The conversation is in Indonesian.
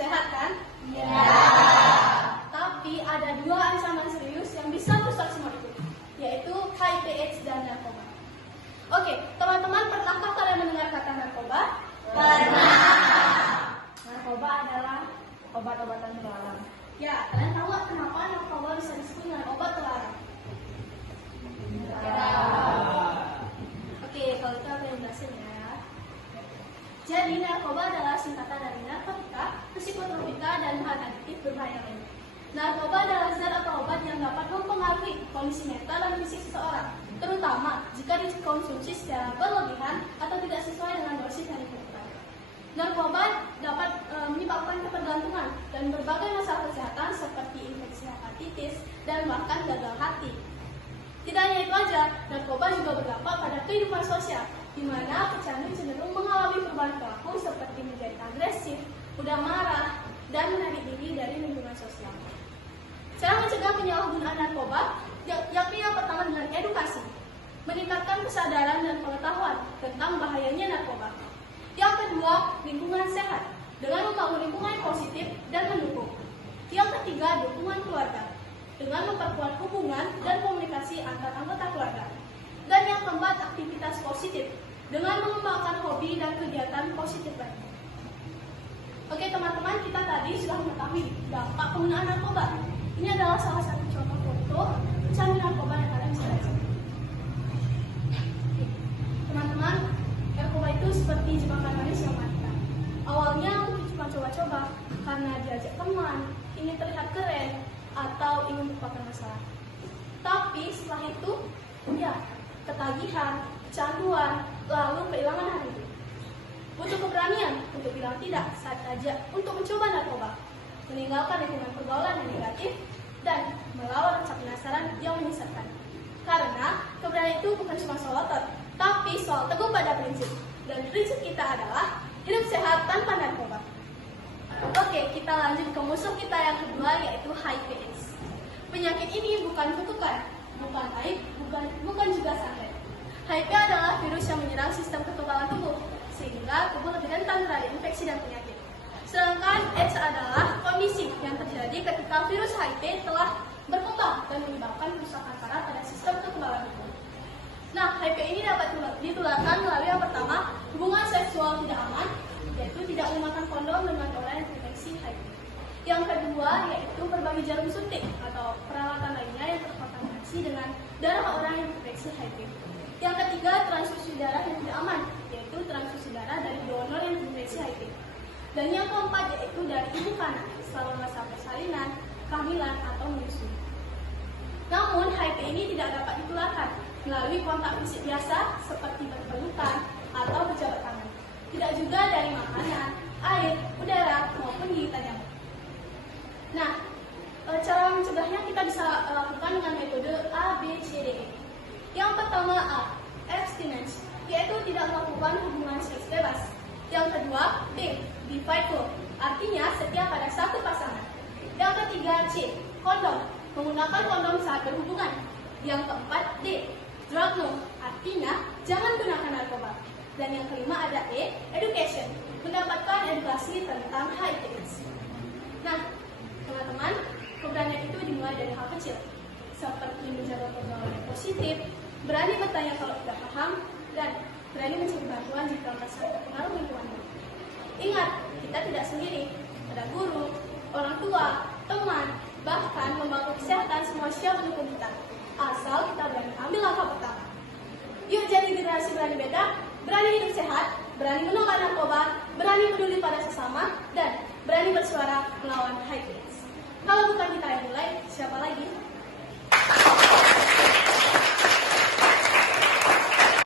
sehat kan? Ya. Tapi ada dua ancaman serius yang bisa merusak semua itu, yaitu HIV/AIDS dan narkoba. Oke, teman-teman, pernahkah kalian mendengar kata narkoba? Pernah. Narkoba adalah obat-obatan terlarang. Ya, kalian tahu nggak kenapa narkoba bisa disebut dengan obat terlarang? Ya. Oke, kalau itu aku yang jelasin ya. Jadi, narkoba adalah singkatan dari narkotika, psikotropika, dan bahan adiktif berbahaya lainnya. Narkoba adalah zat atau obat yang dapat mempengaruhi kondisi mental dan fisik seseorang, terutama jika dikonsumsi secara berlebihan atau tidak sesuai dengan dosis yang dibutuhkan. Narkoba dapat menyebabkan ketergantungan dan berbagai masalah kesehatan seperti infeksi hepatitis dan bahkan gagal hati. Tidak hanya itu aja, narkoba juga berdampak pada kehidupan sosial, di mana pecandu cenderung mengalami perubahan perilaku seperti menjadi agresif, mudah marah, dan menarik diri dari lingkungan sosial. Cara mencegah penyalahgunaan narkoba, yakni yang pertama dengan edukasi, meningkatkan kesadaran dan pengetahuan tentang bahayanya narkoba. Yang kedua, lingkungan sehat, dengan membangun lingkungan yang positif dan mendukung. Yang ketiga, dukungan keluarga, dengan memperkuat hubungan dan komunikasi antar anggota keluarga. Dan yang keempat, aktivitas positif, dengan mengembangkan hobi dan kegiatan positif lainnya. Oke teman-teman, kita tadi sudah mengetahui dampak penggunaan narkoba. Ini adalah salah satu contoh foto pecandu narkoba yang kalian bisa lihat. Teman-teman, narkoba itu seperti jebakan manis yang mati. Awalnya mungkin cuma coba-coba karena diajak teman, ingin terlihat keren, atau ingin melupakan masalah. Tapi setelah itu, ya, ketagihan, kecanduan, lalu kehilangan hari itu. Butuh keberanian untuk bilang tidak saat saja untuk mencoba narkoba, meninggalkan lingkungan pergaulan yang negatif, dan melawan rasa penasaran yang menyesatkan. Karena keberanian itu bukan cuma soal otot, tapi soal teguh pada prinsip. Dan prinsip kita adalah hidup sehat tanpa narkoba. Oke, kita lanjut ke musuh kita yang kedua, yaitu HIV/AIDS. Penyakit ini bukan kutukan, bukan aib, bukan juga santet. HIV adalah virus yang menyerang sistem kekebalan tubuh, sehingga tubuh lebih rentan terhadap infeksi dan penyakit. Sedangkan AIDS adalah kondisi yang terjadi ketika virus HIV telah berkembang dan menyebabkan kerusakan parah pada sistem kekebalan tubuh. Nah, HIV ini dapat ditularkan melalui yang pertama, hubungan seksual tidak aman, yaitu tidak menggunakan kondom dengan orang yang terinfeksi HIV. Yang kedua, yaitu berbagi jarum suntik atau peralatan lainnya yang terkontaminasi dengan darah orang yang terinfeksi HIV. Yang ketiga, transfusi darah yang tidak aman, yaitu transfusi darah dari donor yang terinfeksi HIV. Dan yang keempat, yaitu dari ibu kanak selama masa persalinan, kehamilan, atau menyusui. Namun, HIV ini tidak dapat ditularkan melalui kontak fisik biasa seperti berpelukan atau berjabat tangan. Tidak juga dari makanan, air, udara, maupun gigitan nyamuk. Nah, cara mencegahnya kita bisa lakukan dengan metode A, B, C, D, E. Yang pertama A, abstinence, yaitu tidak melakukan hubungan seks bebas. Yang kedua B, bifidal, artinya setia pada satu pasangan. Yang ketiga C, kondom, menggunakan kondom saat berhubungan. Yang keempat D, drug no, artinya jangan gunakan narkoba. Dan yang kelima ada E, education,